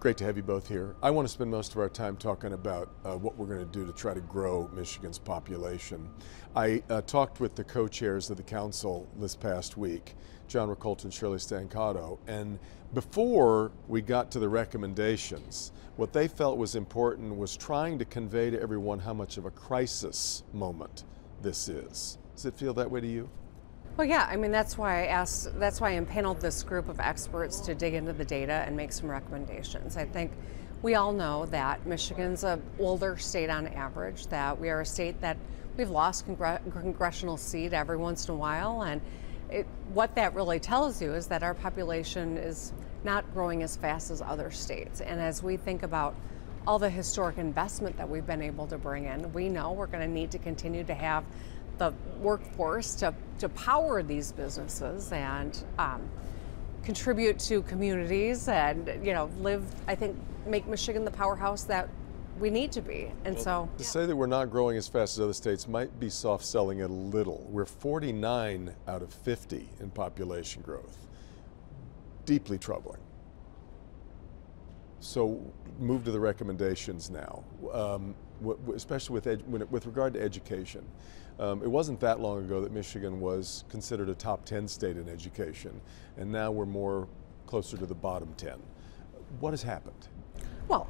Great to have you both here. I want to spend most of our time talking about what we're going to do to try to grow Michigan's population. I talked with the co-chairs of the council this past week, John Ricoulter and Shirley Stancato, and before we got to the recommendations, what they felt was important was trying to convey to everyone how much of a crisis moment this is. Does it feel that way to you? Well, yeah, I mean, that's why I impaneled this group of experts to dig into the data and make some recommendations. I think we all know that Michigan's an older state on average, that we are a state that we've lost congressional seat every once in a while, and what that really tells you is that our population is not growing as fast as other states. And as we think about all the historic investment that we've been able to bring in, we know we're going to need to continue to have the workforce to power these businesses and contribute to communities and make Michigan the powerhouse that we need to be. And to say that we're not growing as fast as other states might be soft selling it a little. We're 49 out of 50 in population growth. Deeply troubling. So move to the recommendations now, especially with regard to education. It wasn't that long ago that Michigan was considered a top 10 state in education, and now we're more closer to the bottom 10. What has happened? Well,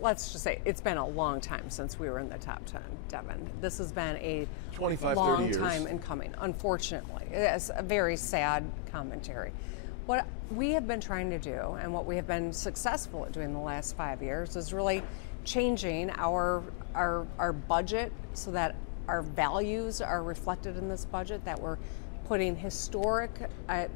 let's just say it's been a long time since we were in the top 10, Devin. This has been a 25, long 30 years. time in coming, unfortunately. It's a very sad commentary. What we have been trying to do and what we have been successful at doing the last 5 years is really changing our budget so that our values are reflected in this budget, that we're putting historic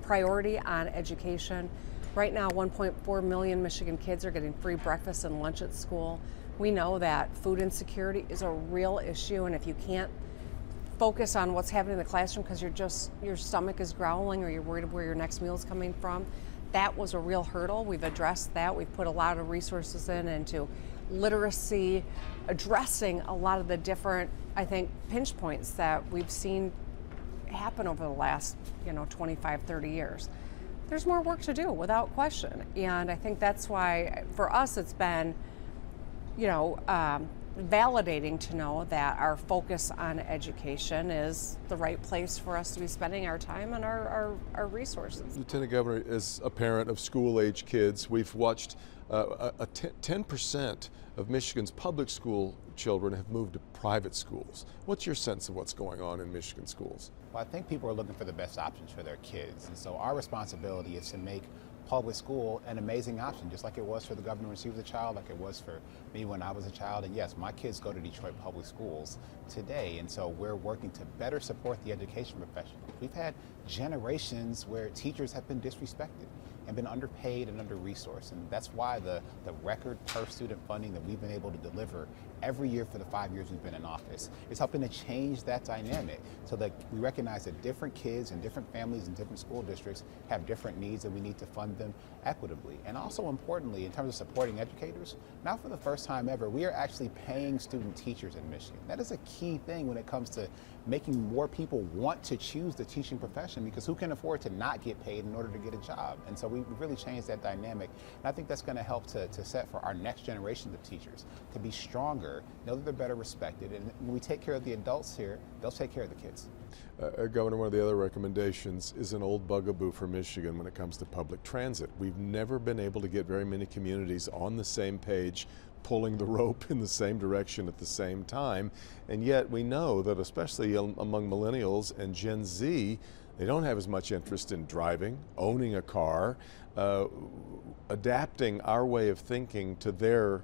priority on education. Right now, 1.4 million Michigan kids are getting free breakfast and lunch at school. We know that food insecurity is a real issue, and if you can't focus on what's happening in the classroom because your stomach is growling or you're worried where your next meal is coming from, that was a real hurdle. We've addressed that. We've put a lot of resources into literacy, addressing a lot of the different, I think, pinch points that we've seen happen over the last 25, 30 years. There's more work to do, without question. And I think that's why, for us, it's been, validating to know that our focus on education is the right place for us to be spending our time and our resources. Lieutenant Governor, as a parent of school-age kids, we've watched 10% of Michigan's public school children have moved to private schools. What's your sense of what's going on in Michigan schools? Well, I think people are looking for the best options for their kids. And so our responsibility is to make public school an amazing option, just like it was for the governor when she was a child, like it was for me when I was a child. And yes, my kids go to Detroit public schools today. And so we're working to better support the education profession. We've had generations where teachers have been disrespected and been underpaid and under-resourced. And that's why the record per student funding that we've been able to deliver every year for the 5 years we've been in office is helping to change that dynamic so that we recognize that different kids and different families and different school districts have different needs and we need to fund them equitably. And also importantly, in terms of supporting educators, now for the first time ever, we are actually paying student teachers in Michigan. That is a key thing when it comes to making more people want to choose the teaching profession, because who can afford to not get paid in order to get a job? And so we've really changed that dynamic. And I think that's going to help to set for our next generation of teachers to be stronger, know that they're better respected. And when we take care of the adults here, they'll take care of the kids. Governor, one of the other recommendations is an old bugaboo for Michigan when it comes to public transit. We've never been able to get very many communities on the same page, pulling the rope in the same direction at the same time. And yet we know that especially among millennials and Gen Z, they don't have as much interest in driving, owning a car, adapting our way of thinking to their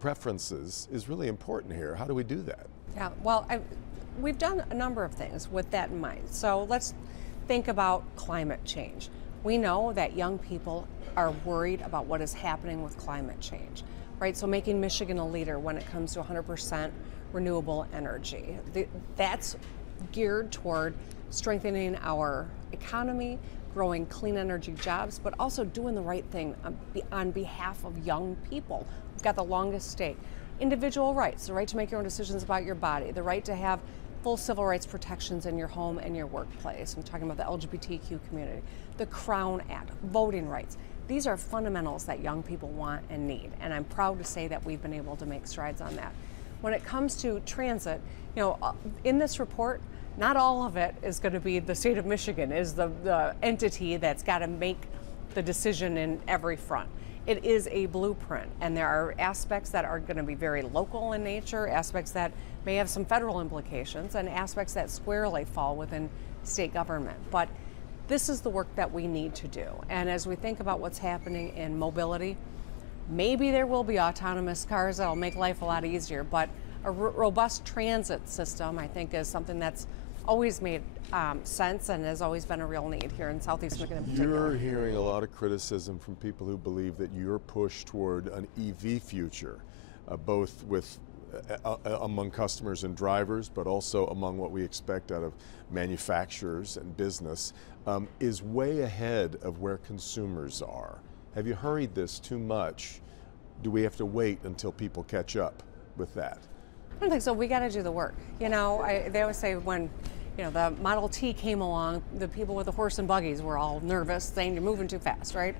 preferences is really important here. How do we do that? Yeah, well, we've done a number of things with that in mind. So let's think about climate change. We know that young people are worried about what is happening with climate change, right? So making Michigan a leader when it comes to 100% renewable energy. That's geared toward strengthening our economy, growing clean energy jobs, but also doing the right thing on behalf of young people. We've got the longest state. Individual rights, the right to make your own decisions about your body, the right to have full civil rights protections in your home and your workplace. I'm talking about the LGBTQ community, the Crown Act, voting rights. These are fundamentals that young people want and need, and I'm proud to say that we've been able to make strides on that. When it comes to transit, in this report, not all of it is going to be the state of Michigan is the entity that's got to make the decision in every front. It is a blueprint, and there are aspects that are going to be very local in nature, aspects that may have some federal implications, and aspects that squarely fall within state government. But this is the work that we need to do. And as we think about what's happening in mobility, maybe there will be autonomous cars that'll make life a lot easier, but a robust transit system, I think, is something that's always made sense and has always been a real need here in Southeast Michigan in particular. You're hearing a lot of criticism from people who believe that your push toward an EV future, both with among customers and drivers, but also among what we expect out of manufacturers and business, is way ahead of where consumers are. Have you hurried this too much? Do we have to wait until people catch up with that? I don't think so. We got to do the work. They always say when the Model T came along, the people with the horse and buggies were all nervous, saying you're moving too fast, right?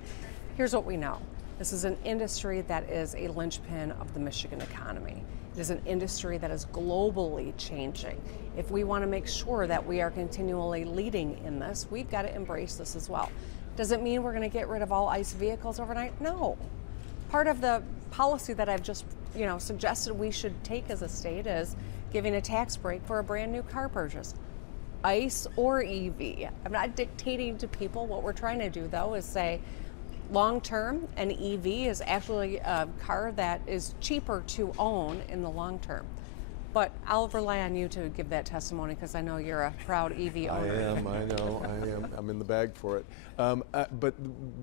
Here's what we know. This is an industry that is a linchpin of the Michigan economy. It is an industry that is globally changing. If we want to make sure that we are continually leading in this, we've got to embrace this as well. Does it mean we're going to get rid of all ICE vehicles overnight? No. Part of the policy that I've just suggested we should take as a state is giving a tax break for a brand new car purchase, ICE or EV. I'm not dictating to people. What we're trying to do, though, is say long term, an EV is actually a car that is cheaper to own in the long term. But I'll rely on you to give that testimony because I know you're a proud EV owner. I am. I'm in the bag for it. But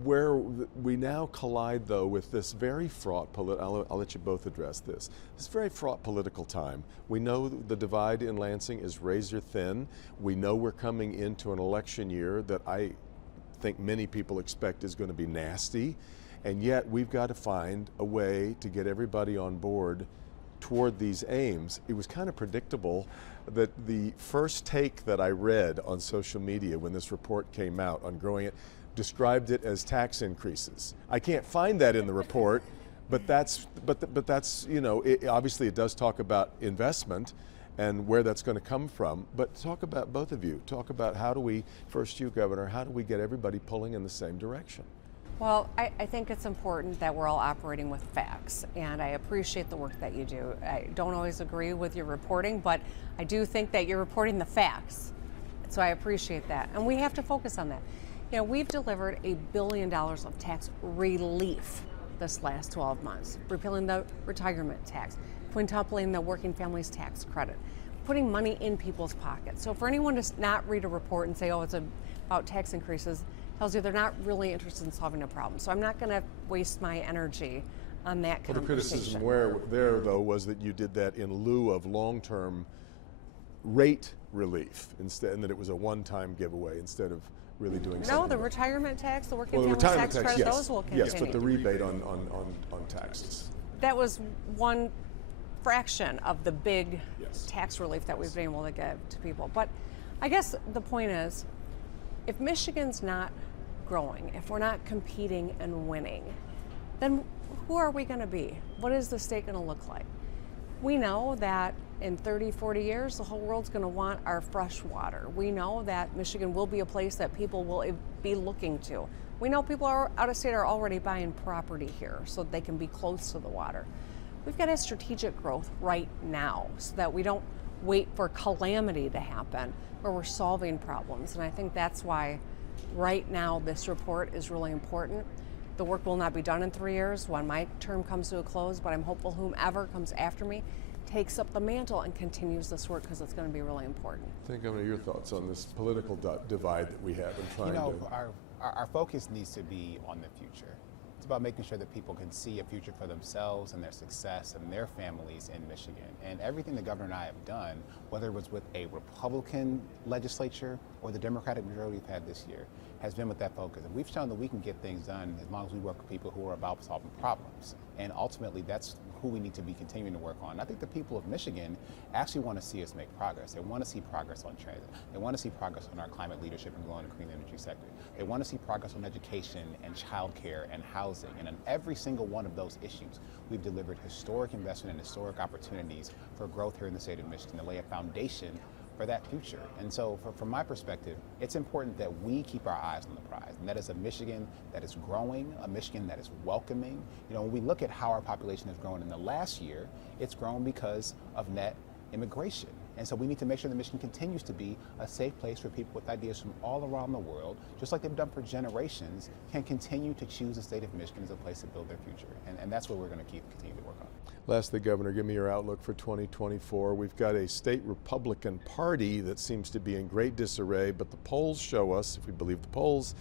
where we now collide, though, with this very fraught, I'll let you both address this very fraught political time. We know the divide in Lansing is razor thin. We know we're coming into an election year that I think many people expect is going to be nasty. And yet we've got to find a way to get everybody on board toward these aims. It was kind of predictable that the first take that I read on social media when this report came out on growing it described it as tax increases. I can't find that in the report, but that's obviously it does talk about investment and where that's going to come from. But talk about, both of you, talk about how do we, first you, Governor, how do we get everybody pulling in the same direction? Well, I think it's important that we're all operating with facts, and I appreciate the work that you do. I don't always agree with your reporting, but I do think that you're reporting the facts, so I appreciate that. And we have to focus on that. We've delivered $1 billion of tax relief this last 12 months, repealing the retirement tax, quintupling the working families tax credit, putting money in people's pockets. So for anyone to not read a report and say, oh, it's about tax increases, tells you they're not really interested in solving a problem. So I'm not going to waste my energy on that conversation. The criticism there, though, was that you did that in lieu of long-term rate relief, instead, and that it was a one-time giveaway instead of really doing something. No, the retirement tax, the working families tax credit, yes, those will continue. Yes, but the rebate on taxes. That was one fraction of the big tax relief that we've been able to give to people. But I guess the point is, if Michigan's not growing, if we're not competing and winning, then who are we going to be? What is the state going to look like? We know that in 30, 40 years, the whole world's going to want our fresh water. We know that Michigan will be a place that people will be looking to. We know people out of state are already buying property here so they can be close to the water. We've got to have strategic growth right now so that we don't wait for calamity to happen where we're solving problems. And I think that's why right now this report is really important. The work will not be done in 3 years when my term comes to a close, but I'm hopeful whomever comes after me takes up the mantle and continues this work because it's going to be really important. I think, Governor, your thoughts on this political divide that we have in trying to... Our focus needs to be on the future. It's about making sure that people can see a future for themselves and their success and their families in Michigan. And everything the governor and I have done, whether it was with a Republican legislature or the Democratic majority we've had this year, has been with that focus. And we've shown that we can get things done as long as we work with people who are about solving problems. And ultimately, that's who we need to be continuing to work on. And I think the people of Michigan actually want to see us make progress. They want to see progress on transit. They want to see progress on our climate leadership and growing the clean energy sector. They want to see progress on education and childcare and housing. And on every single one of those issues, we've delivered historic investment and historic opportunities for growth here in the state of Michigan to lay a foundation for that future. And so from my perspective, it's important that we keep our eyes on the prize, and that is a Michigan that is growing, a Michigan that is welcoming. You know, when we look at how our population has grown in the last year, it's grown because of net immigration. And so we need to make sure that Michigan continues to be a safe place for people with ideas from all around the world, just like they've done for generations, can continue to choose the state of Michigan as a place to build their future. And that's what we're going to continue to work on. Lastly, Governor, give me your outlook for 2024. We've got a state Republican Party that seems to be in great disarray, but the polls show us, if we believe the polls,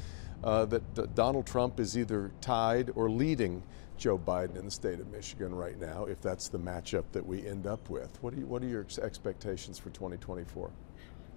that Donald Trump is either tied or leading Joe Biden in the state of Michigan right now, if that's the matchup that we end up with. What are your expectations for 2024?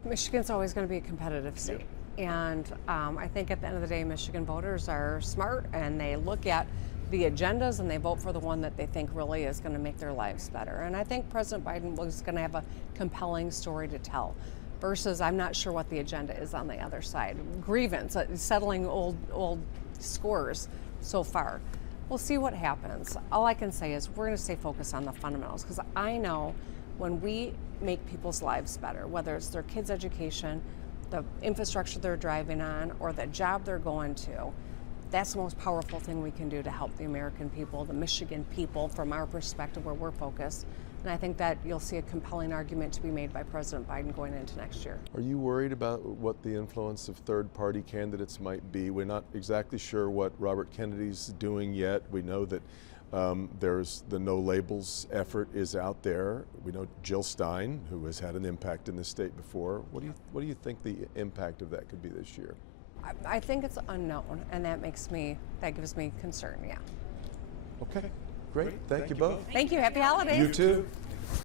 Michigan's always going to be a competitive state. And I think at the end of the day, Michigan voters are smart, and they look at the agendas and they vote for the one that they think really is going to make their lives better. And I think President Biden was going to have a compelling story to tell, versus I'm not sure what the agenda is on the other side. Grievance, settling old scores so far. We'll see what happens. All I can say is we're going to stay focused on the fundamentals, because I know when we make people's lives better, whether it's their kids' education, the infrastructure they're driving on, or the job they're going to, that's the most powerful thing we can do to help the American people, the Michigan people, from our perspective where we're focused. And I think that you'll see a compelling argument to be made by President Biden going into next year. Are you worried about what the influence of third-party candidates might be? We're not exactly sure what Robert Kennedy's doing yet. We know that there's the no labels effort is out there. We know Jill Stein, who has had an impact in this state before. What do you think the impact of that could be this year? I think it's unknown, and that gives me concern, yeah. Okay, great. Thank you both. Thank you. Happy holidays. You too.